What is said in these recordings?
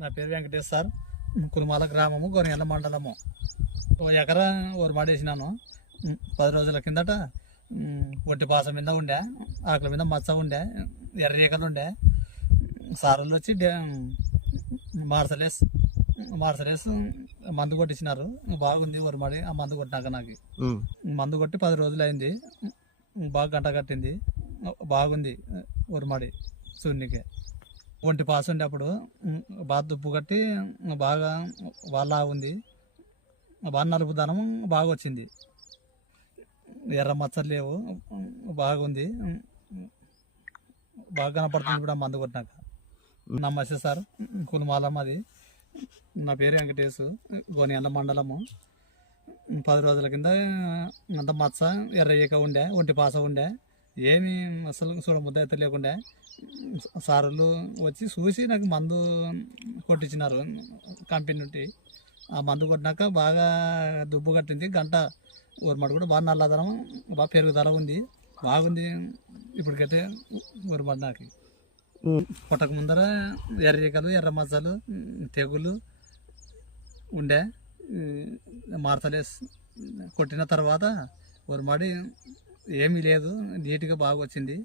నా పేరు వెంకటేష్ సార్. కురుమాల గ్రామము, గొనిగండ్ల మండలము. ఓ ఎకరా వరిమాడి వేసినాను. 10 రోజుల కిందట ఒట్టి పాస మీద ఉండే, ఆకుల మీద మచ్చ ఉండే, ఎర్రేకలు ఉండే. సారులు వచ్చి మార్సలేస్ మందు కొట్టించినారు. బాగుంది వరిమాడి. ఆ మందు కొట్టినాక నాకు మందు కొట్టి 10 రోజులు అయింది. బాగా గంట కట్టింది. బాగుంది వరిమాడి సూర్యునికే. ఒంటి పాస్ ఉండే అప్పుడు బాగా దుప్పు కట్టి బాగా వాళ్ళ ఉంది. బాగా నలుపు ధనం బాగా వచ్చింది. ఎర్ర మచ్చలు లేవు. బాగుంది. బాగా కనపడుతుంది ఇప్పుడు ఆ మందు కొట్టినాక. నమస్తే సార్. కులమాలం అది. నా పేరు వెంకటేశు. గొనిగండ్ల మండలము. 10 రోజుల కింద అంత మచ్చ ఎర్రయ్యక ఉండే, ఒంటి పాస ఉండే. ఏమి అసలు చూడముద్ద అయితే లేకుండే. సారులు వచ్చి చూసి నాకు మందు కొట్టించినారు కంపెనీ నుండి. ఆ మందు కొట్టినాక బాగా దుబ్బు కట్టింది. గంట వరిమాడు కూడా బాగా నల్లదనం, బాగా పెరుగుదల ఉంది. బాగుంది ఇప్పటికైతే వరిమాడు. నాకు పుట్టక ముందర ఎర్రకలు, ఎర్ర మచ్చలు, తెగులు ఉండే. మార్సలేస్ కొట్టిన తర్వాత వరిమాడి ఏమీ లేదు. నీట్గా బాగా వచ్చింది.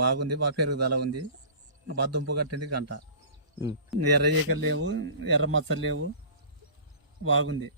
బాగుంది. బాగా పెరుగుదల ఉంది. బాగా దుంపు కట్టింది గంట. ఎర్ర ఈకలు లేవు, ఎర్ర మచ్చలు లేవు. బాగుంది.